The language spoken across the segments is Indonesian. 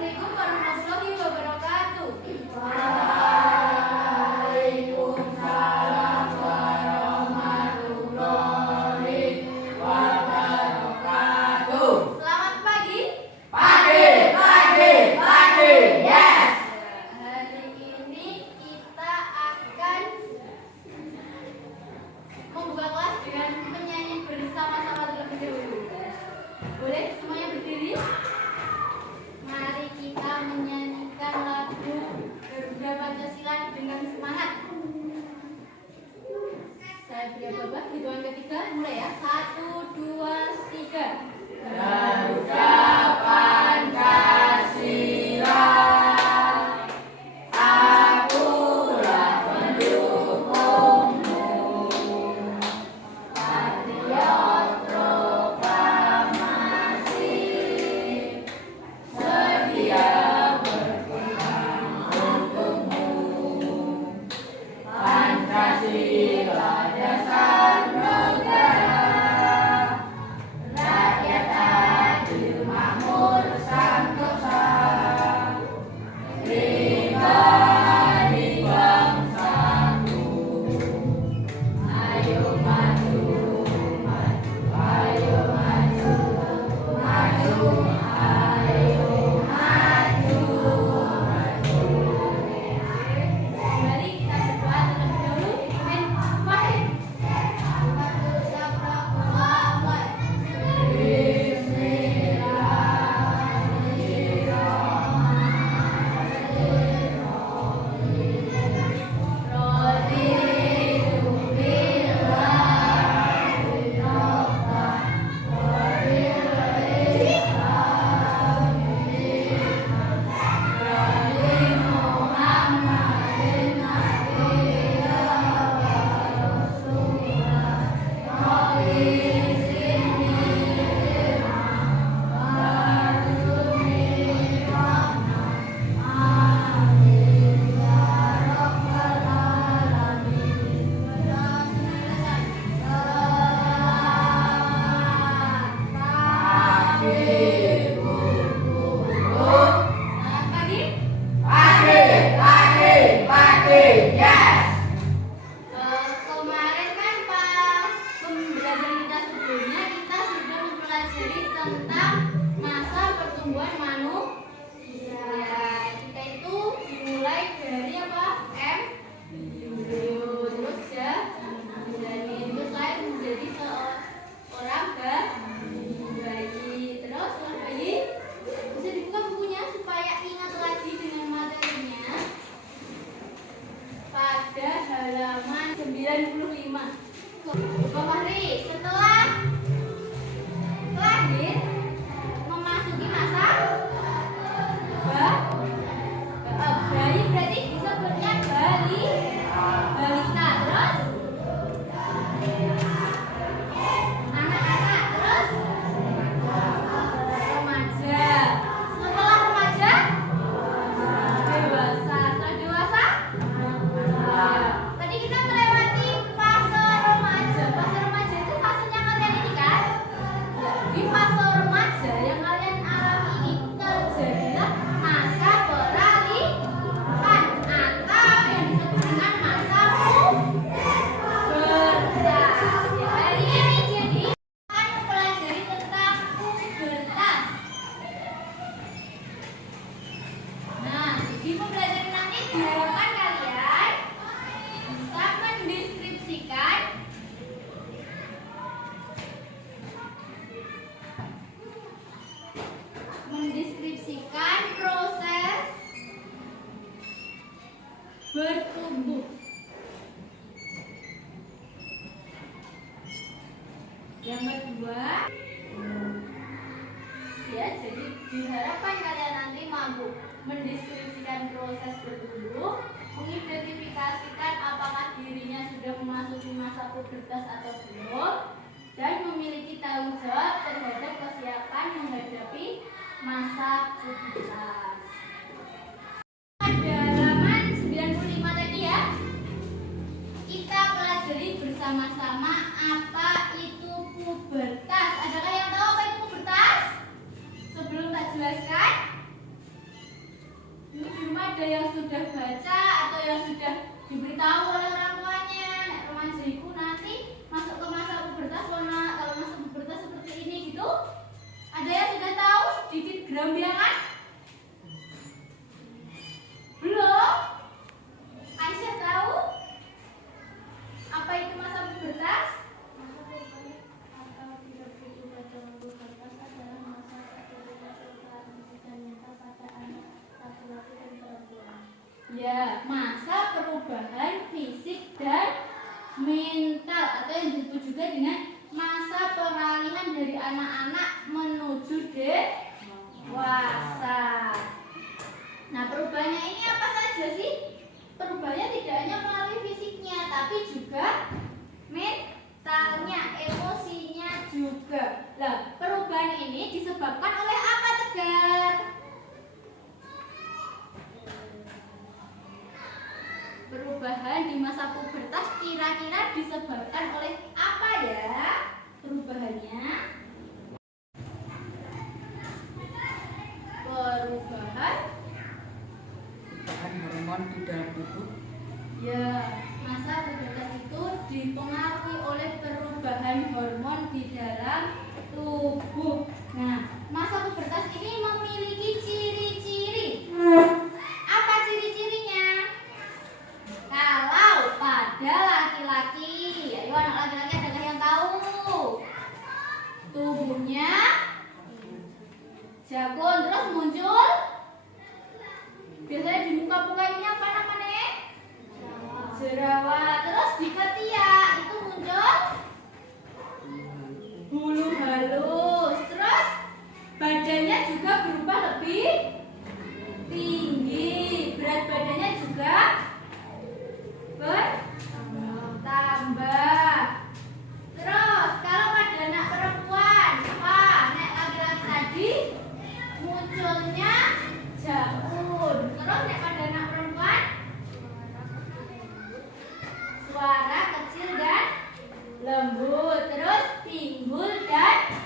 Assalamualaikum warahmatullahi wabarakatuh. Waalaikumsalam warahmatullahi wabarakatuh. Selamat pagi. Pagi, yes. Hari ini kita akan membuka kelas dengan menyanyi bersama-sama terlebih dahulu. Boleh semuanya berdiri? Mari kita menyanyikan lagu Garuda Pancasila dengan semangat. Saya beri babak hitungan ketiga, mulai ya. 1, 2, 3. Garuda Pancasila, akulah pendukungmu. Patriot proklamasi, sedia berperang untukmu. Pancasila dasar negara, rakyat adil makmur santosa, pribadi bangsaku. Ayo maju, maju, ayo maju, maju, ayo maju, maju. Mari kita berdoa terlebih dahulu. Amin. Fahim. Selamat pagi. Pagi, yes. Kemarin kan pas pembelajaran kita sebelumnya kita sudah mempelajari tentang masa pertumbuhan manusia. Kita itu dimulai dari apa? Embrio, terus ya terus lahir menjadi seorang bayi. Terus seorang bayi bisa dibuka bukunya supaya ingat lagi dengan materinya. Pada halaman 95. Bapak Fahri, setelah lahir memasuki masa bayi berarti disebutnya balita. Terus anak-anak, terus remaja. Setelah remaja dewasa. Setelah dewasa tadi kita melewati fase remaja. Fase remaja itu fasenya kalian ini kan? Di fase remaja yang kalian alami ini terjadilah masa peralihan atau yang disebut dengan masa pubertas. Hari ini jadi akan mempelajari tentang pubertas. Nah, di pembelajaran nanti diharapkan kalian bisa mendeskripsikan proses bertumbuh. Yang kedua, ya, jadi diharapkan kalian nanti mampu mendeskripsikan proses bertumbuh, mengidentifikasikan apakah dirinya sudah memasuki masa pubertas atau belum, dan memiliki tanggung jawab terhadap kesiapan menghadapi masa pubertas. Pada halaman 95 tadi ya, kita pelajari bersama-sama apa itu pubertas. Adakah yang tahu apa itu pubertas? Sebelum tak jelaskan, ada yang sudah baca atau yang sudah diberitahu oleh orang tuanya, nek remaja itu nanti masuk ke masa pubertas, kalau masa pubertas seperti ini gitu. Ada yang sudah tahu sedikit gerambiangan? Belum? Aisyah tahu apa itu masa pubertas? Ya, masa perubahan fisik dan mental atau yang disebut juga dengan masa peralihan dari anak-anak menuju dewasa. Nah, perubahannya ini apa saja sih? Perubahannya tidak hanya melalui fisiknya, tapi juga mentalnya, emosinya juga. Nah, perubahan ini disebabkan oleh apa, Tegar? Perubahan di masa pubertas kira-kira disebabkan oleh apa ya perubahannya? Perubahan hormon di dalam tubuh. Ya, masa pubertas itu dipengaruhi oleh perubahan hormon di dalam tubuh. Nah, masa pubertas ini memiliki ciri-ciri. Apa ciri-cirinya? Kalau pada laki-laki, ayo anak laki-laki adakah yang tahu? Tubuhnya jagon, terus muncul. Biasanya di muka-muka ini apa namanya? Jerawat. Terus di ketiak itu muncul bulu halus. Terus badannya juga berubah lebih tinggi. Berat badannya juga bertambah. Terus kalau pada anak perempuan apa? Nek laki-laki tadi munculnya jamur. Terus nek pada anak perempuan suara kecil dan lembut. Terus timbul dan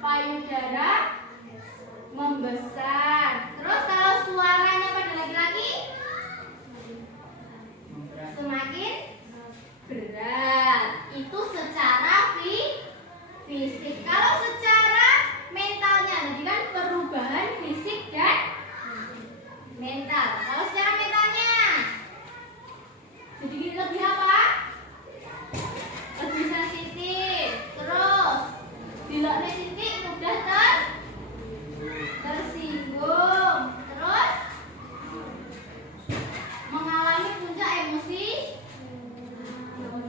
payudara membesar. Terus kalau suaranya pada laki-laki semakin berat. Itu secara fisik. Kalau secara mentalnya, tadi kan perubahan fisik dan mental. Kalau secara mentalnya, jadi lebih apa? Lebih sensitif. Terus diloknya titik mudah tersinggung. Terus mengalami puncak emosi.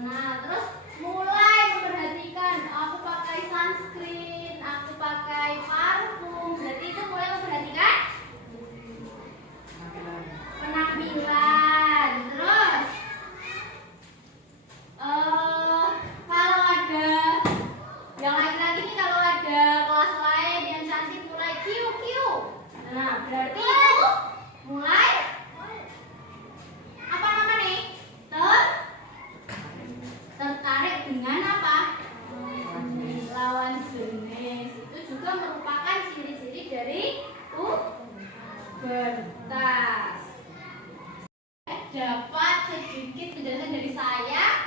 Nah, terus mulai memperhatikan, aku pakai sunscreen, aku pakai parfum. Berarti itu mulai memperhatikan penampilan. Terus kalau ada yang laki-laki ini, kalau ada kelas lain yang cantik mulai kiu-kiu. Nah, berarti itu mulai apa namanya? Tertarik dengan apa? Lawan jenis. Itu juga merupakan ciri-ciri dari pubertas. Dapat sedikit penjelasan dari saya.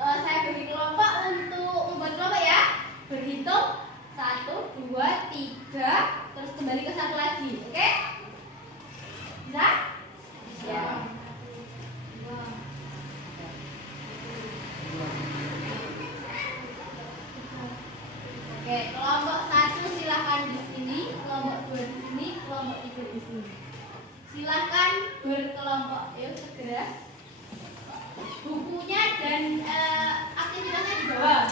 Saya bagi kelompok untuk membuat kelompok ya. Berhitung 1, 2, 3, terus kembali ke satu lagi. Oke? Bisa? Ya. Oke, kelompok 1 silahkan di sini, kelompok 2 di sini, kelompok 3 di sini. Silahkan berkelompok. Yuk segera. Bukunya dan aktivitasnya di bawah.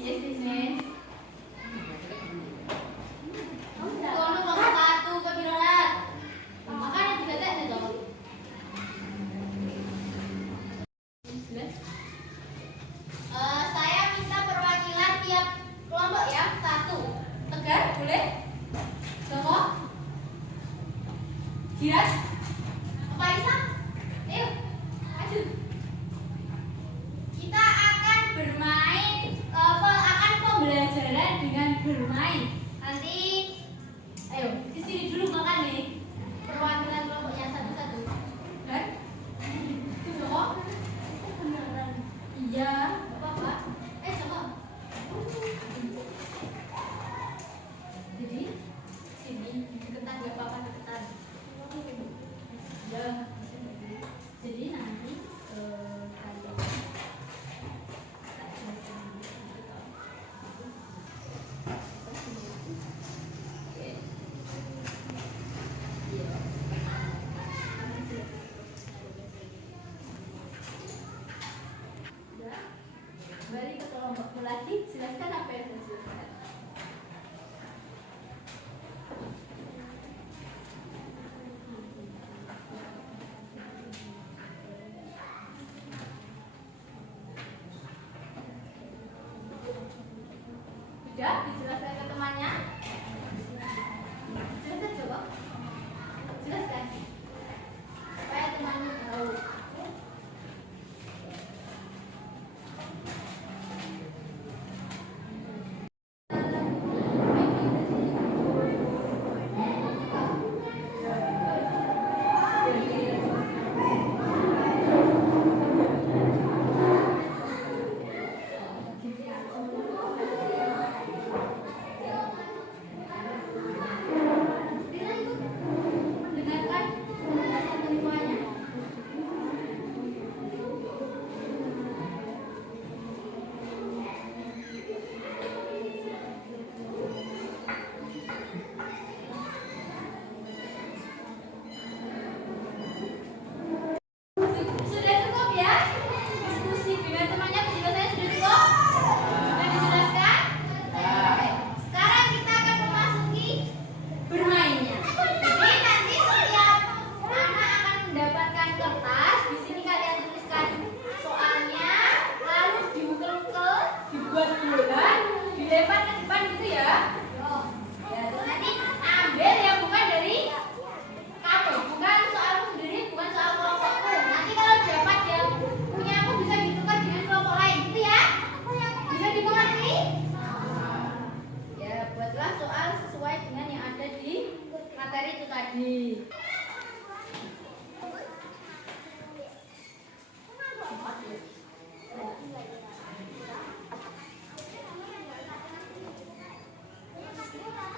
Yes, yes. Kelompok 1 kebirorat. Makanya juga tadi dong. Saya minta perwakilan tiap kelompok ya. 1 Tegar, boleh? Joko? Giras? Apa Isa? Ayo, maju. Kita akan bermain akan pembelajaran dengan bermain. Nanti, ayo di sini dulu makan nih. Perwakilan kelompoknya satu-satu. Kan? Itu kok? Beneran. Iya, apa-apa. Coba. Jadi sini deketan nggak apa-apa deketan. Ya. Jadi nanti kalian kembali ke kelompokmu lagi, jelaskan apa yang saya jelaskan. Sudah dijelaskan ke temannya? Jelaskan coba. Jelaskan. Supaya temannya tahu. Mendengarkan penjelasan semuanya. Sudah cukup ya? Diskusi dengan temannya penjelasannya sudah cukup? Sudah dijelaskan? Oke. Sekarang kita akan memasuki bermainnya. Jadi nanti setiap anak akan mendapatkan kertas. Di sini kalian tuliskan soalnya, lalu diukel-ukel, dibuat bulan, dilempar ke depan gitu ya. Ya, terus nanti ambil yang bukan dari kamu, bukan soalmu sendiri, bukan soal kelompokku. Nanti kalau dapat yang punya aku bisa ditukar dengan kelompok lain, gitu ya? Bisa dimengerti? Ya, buatlah soal sesuai dengan yang ada di materi itu tadi.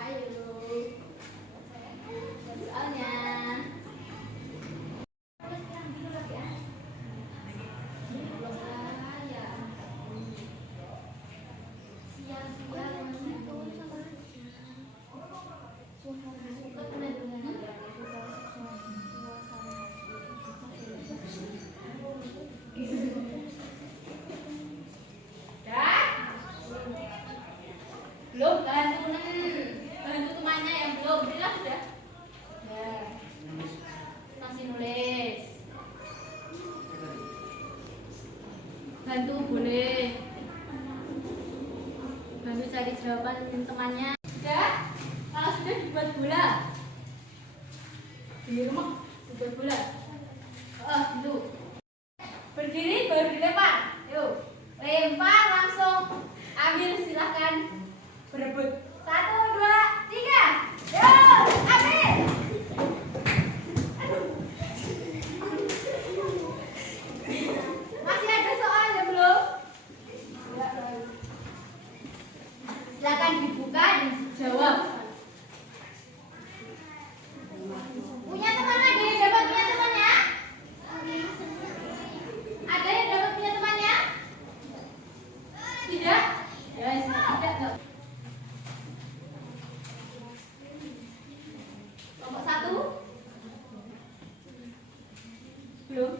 Ayo. Soalnya. Belum bantu temannya yang belum bilang sudah. Ya. Masih nulis. Bantu boleh. Bantu cari jawaban temannya. Sudah? Kalau sudah dibuat bola. Di rumah dibuat bola. Gitu. Berdiri baru dilempar. Yuk. Lempar langsung. Ambil silahkan. Berebut. 1, 2, 3. Yuk, ambil. Aduh. Masih ada soalnya belum? Silakan dibuka dan dijawab. Punya teman lagi yang dapat punya temannya? Ada yang dapat punya temannya? Tidak? Ya, tidak. Kelompok 1? Belum?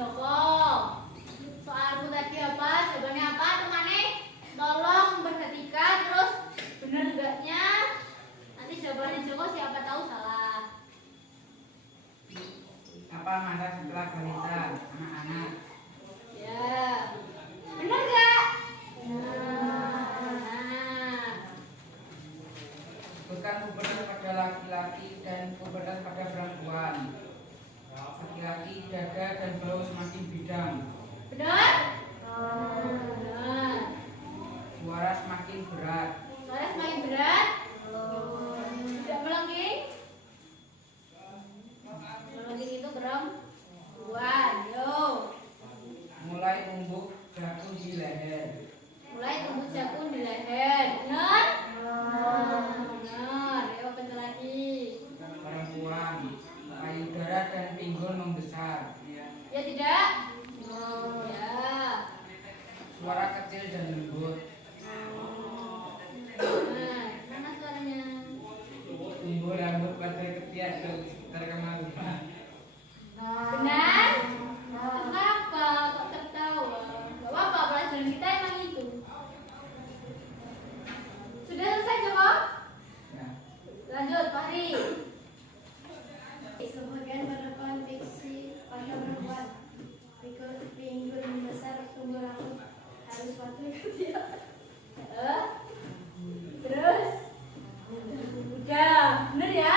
Joko. Soalku tadi apa? Jawabannya apa teman-teman? Tolong perhatikan terus benar enggaknya. Nanti jawabannya Joko siapa tahu salah. Apa masa setelah balita anak-anak? Ya. Benar enggak? Benar. Sebutkan pubertas pada laki-laki dan pubertas pada perempuan. Laki-laki dada dan bau semakin bidang. Benar? Benar. Suara semakin berat. Suara semakin berat. Tidak melengking. Melengking itu perempuan. Yo. Mulai tumbuh jakun di leher. Mulai tumbuh jakun di leher. Benar? Benar. Ayo baca lagi. Perempuan, payudara dan pinggul membesar. Ya tidak? Ya. Suara kecil dan lembut. Nah, mana suaranya? Timbul rambut pada ketiak terkenal. Benar? Kenapa kok tertawa? Gak apa-apa, pelajaran kita emang itu. Sudah selesai, Joko? Ya. Lanjut, Fahri. Kemudian pada konveksi pada perempuan pinggul membesar, tumbuh rambut halus pada ketiak. Terus? Udah, bener ya?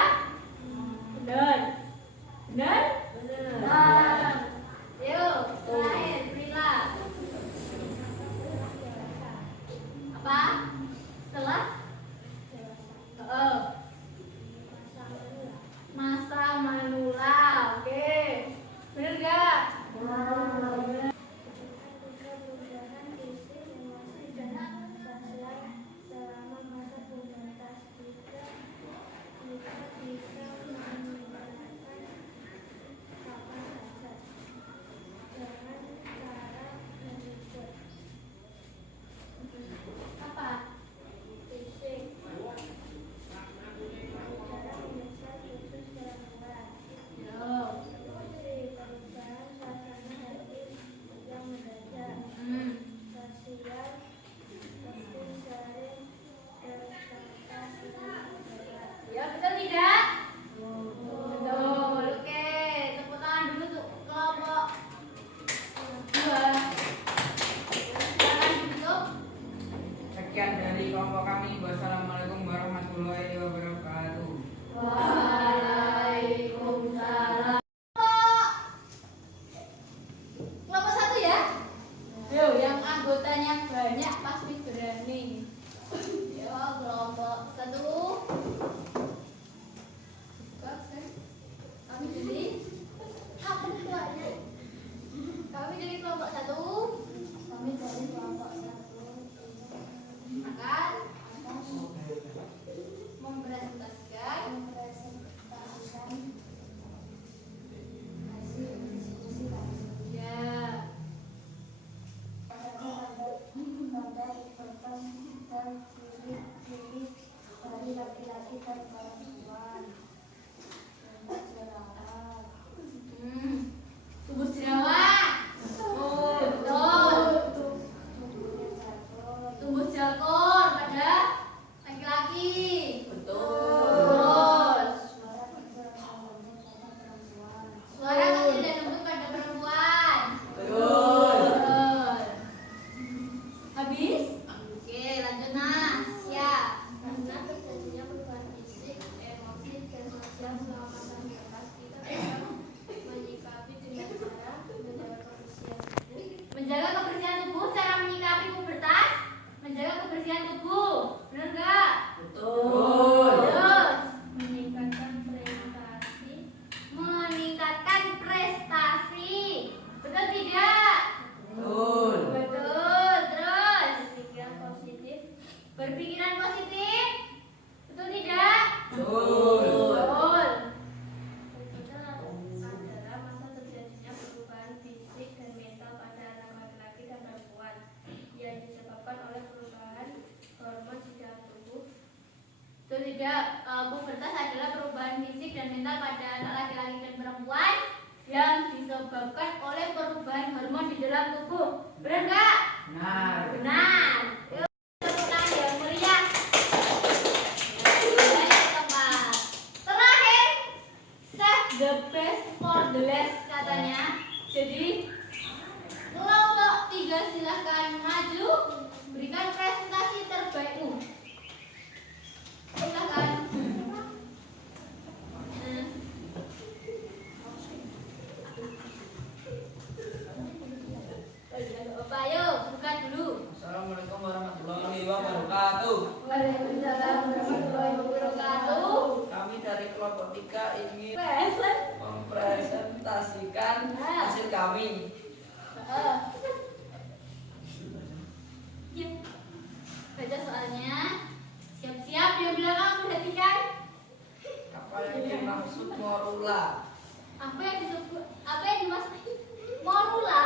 Bener. disebabkan oleh perubahan hormon di dalam tubuh. Benar nggak? Benar. Benar. Yuk, tepuk tangan yang meriah. Banyak tempat. Terakhir, save the best for the last katanya. Jadi, kelompok 3 silahkan maju, berikan presentasi terbaikmu. Silahkan. Bapak, yuk buka dulu. Assalamualaikum warahmatullahi wabarakatuh. Waalaikumsalam warahmatullahi wabarakatuh. Kami dari kelompok 3 ingin Present. mempresentasikan hasil kami. Ya. Baca soalnya. Siap-siap di belakang perhatikan. Apa yang dimaksud morula? Apa yang dimaksud morula?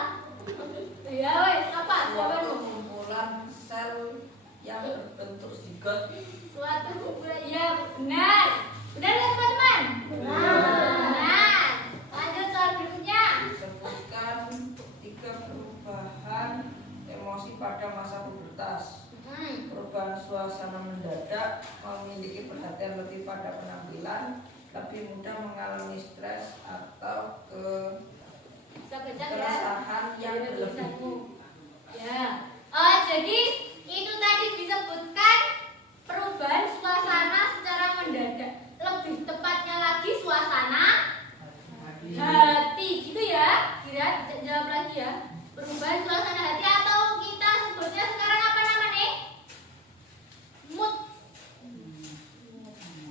Ya wes, apa? Siapa Suatu dulu? kumpulan sel yang berbentuk zigot. Suatu kumpulan. Ya, benar. Benar nggak teman-teman? Benar. Lanjut soal berikutnya. Disebutkan 3 perubahan emosi pada masa pubertas. Perubahan suasana mendadak, memiliki perhatian lebih pada penampilan, lebih mudah mengalami stres atau Bisa baca ya? keresahan yang berlebih. Ya. Jadi itu tadi disebutkan perubahan suasana secara mendadak. Lebih tepatnya lagi suasana hati, gitu ya? Kira jawab lagi ya. Perubahan suasana hati atau kita sebutnya sekarang apa namanya? Mood.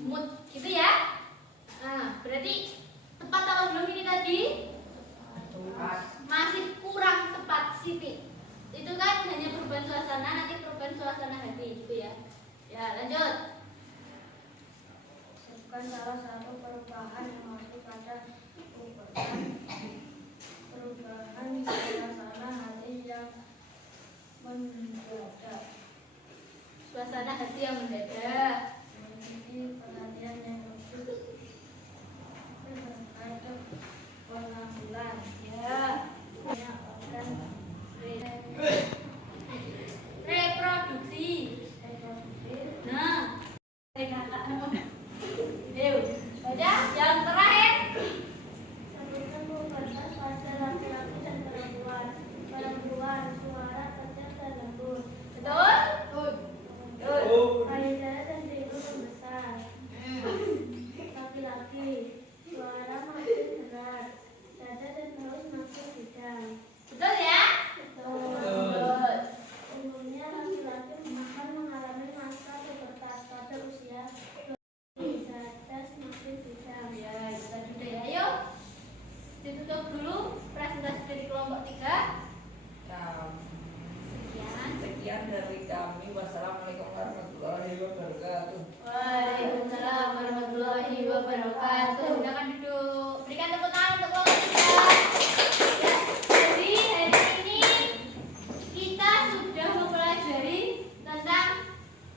Mood, gitu ya? Nah, berarti tepat atau belum ini tadi? Masih kurang tepat Siti. Itu kan hanya perubahan suasana, nanti perubahan suasana hati gitu ya. Ya, lanjut. Bukan salah satu perubahan yang masuk pada perubahan suasana hati yang mendadak, Suasana hati yang mendadak. memiliki perhatian yang lebih pada penampilan, Ya. banyak organ Reproduksi. reproduksi. Nah, kakak. Yuk, baca yang terakhir. Sebutkan pembatas pada laki-laki dan perempuan. Perempuan, suara kecil dan lembut. Betul? Betul. Payudara dan pintu membesar. Laki-laki, suara makin berat. Dada dan perut makin bidang. Betul ya? Betul. Umumnya laki-laki akan mengalami masa pubertas pada usia 20. Dada semakin bidang. Ya, itu tadi udah ya. Ayo. Ditutup dulu presentasi dari kelompok 3. Sekian. Sekian dari kami. Wassalamualaikum warahmatullahi wabarakatuh. Waalaikumsalam warahmatullahi wabarakatuh. Silakan duduk. Berikan tepuk tangan untuk kelompok 3. Ya, jadi hari ini kita sudah mempelajari tentang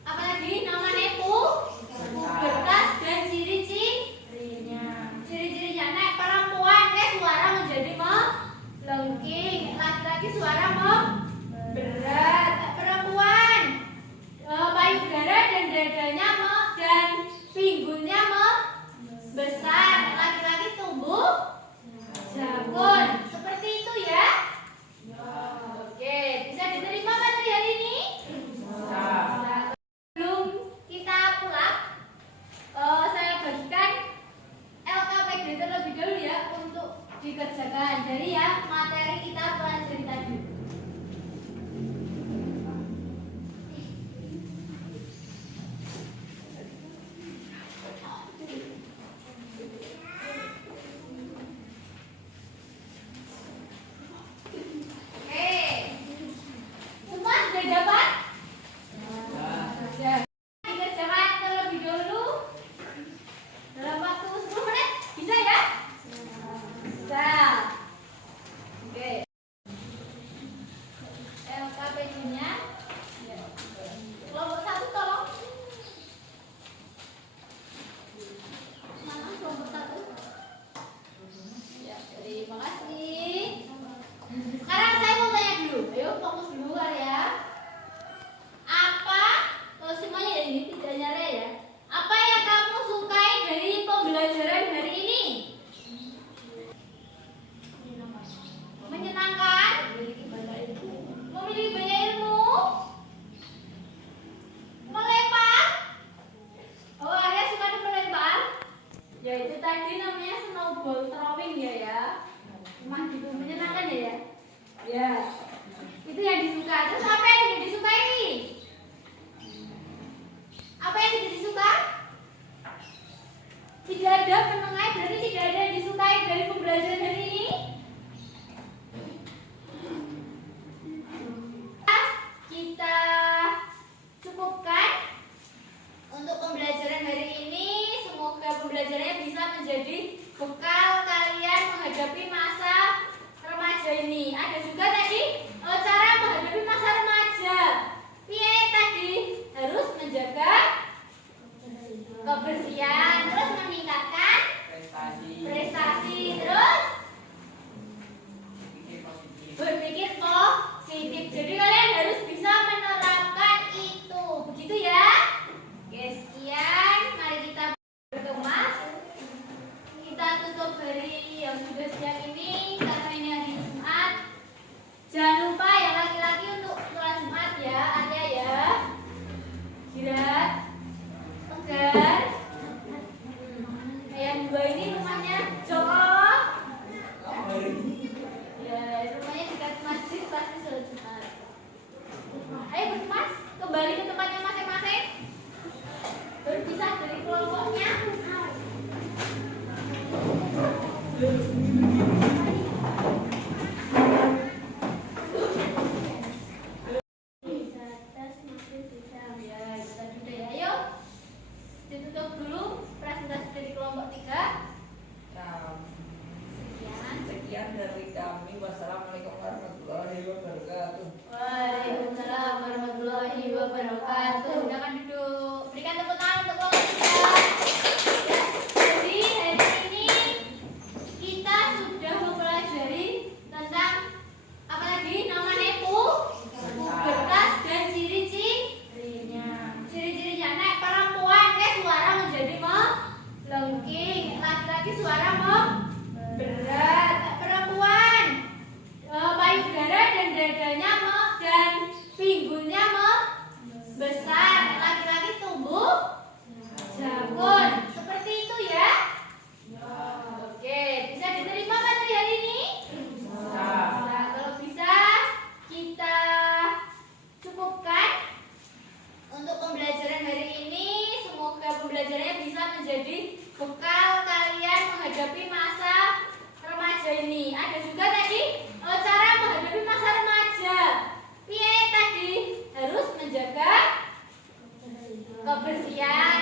apa tadi namanya pubertas dan ciri-cirinya. Ciri-cirinya. Nek perempuan suara menjadi melengking, laki-laki suara berat. Perempuan payudara dan dadanya dan pinggulnya besar, laki-laki tumbuh janggut. Seperti itu ya. Oke, bisa diterima materi hari ini? Bisa. Sebelum kita pulang, saya bagikan LKPD terlebih dahulu ya untuk dikerjakan dari yang materi kita pelajari tadi. dari kami. Wassalamualaikum warahmatullahi wabarakatuh. Waalaikumsalam warahmatullahi wabarakatuh. Silakan duduk. Berikan tepuk tangan untuk kelompok kita. Ya, jadi hari ini kita sudah mempelajari tentang apa tadi namanya pubertas dan ciri-cirinya. Ciri-cirinya, nek perempuan suara menjadi melengking, laki-laki suara berat. Perempuan payudara dan dadanya dan pinggulnya besar, laki-laki tumbuh janggut. Seperti itu ya. Oke, bisa diterima materi hari ini? Bisa. Kalau bisa kita cukupkan untuk pembelajaran hari ini. Semoga pembelajarannya bisa menjadi bekal kalian menghadapi masa remaja ini. Ada juga tadi cara menghadapi masa remaja. Piye tadi? Harus menjaga kebersihan,